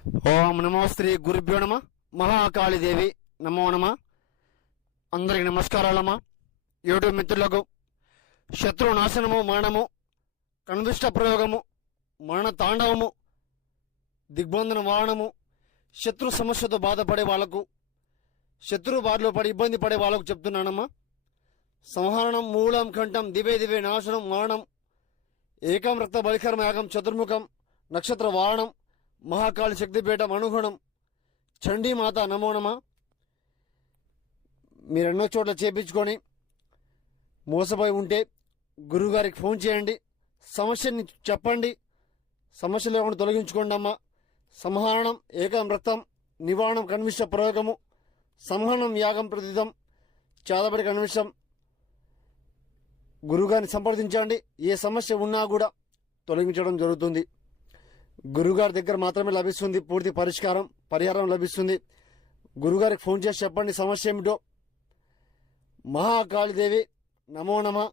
ఓం నమో శ్రీ గురుభ్యో నమ మహాకాళీదేవి నమో నమ. అందరికి నమస్కారాలమ్మా. యూట్యూబ్ మిత్రులకు శత్రు నాశనము మరణము కణదుష్ట ప్రయోగము మరణ తాండవము దిగ్బంధన వారణము శత్రు సమస్యతో బాధపడే వాళ్ళకు శత్రు బారిలో పడి ఇబ్బంది పడే వాళ్ళకు చెప్తున్నానమ్మా. సంహరణం మూలం కంఠం దివే దివే నాశనం మరణం ఏకం రక్త బలికర్మ యాగం చతుర్ముఖం నక్షత్ర వారణం మహాకాళి శక్తిపీఠం అనుగుణం. చండీమాత నమోనమా మీరు ఎన్నో చోట్ల చేపించుకొని మోసపోయి ఉంటే గురువుగారికి ఫోన్ చేయండి. సమస్యని చెప్పండి. సమస్య లేకుండా తొలగించుకోండి అమ్మా. సంహరణం ఏకం నివారణం కన్విష ప్రయోగము సంహరణం యాగం ప్రతిదం చాదబడి కన్విషం గురువుగారిని సంప్రదించండి. ఏ సమస్య ఉన్నా కూడా తొలగించడం జరుగుతుంది. గురుగారి దగ్గర మాత్రమే లభిస్తుంది పూర్తి పరిష్కారం పరిహారం లభిస్తుంది. గురుగారికి ఫోన్ చేసి చెప్పండి సమస్య ఏమిటో. మహాకాళిదేవి నమో నమ.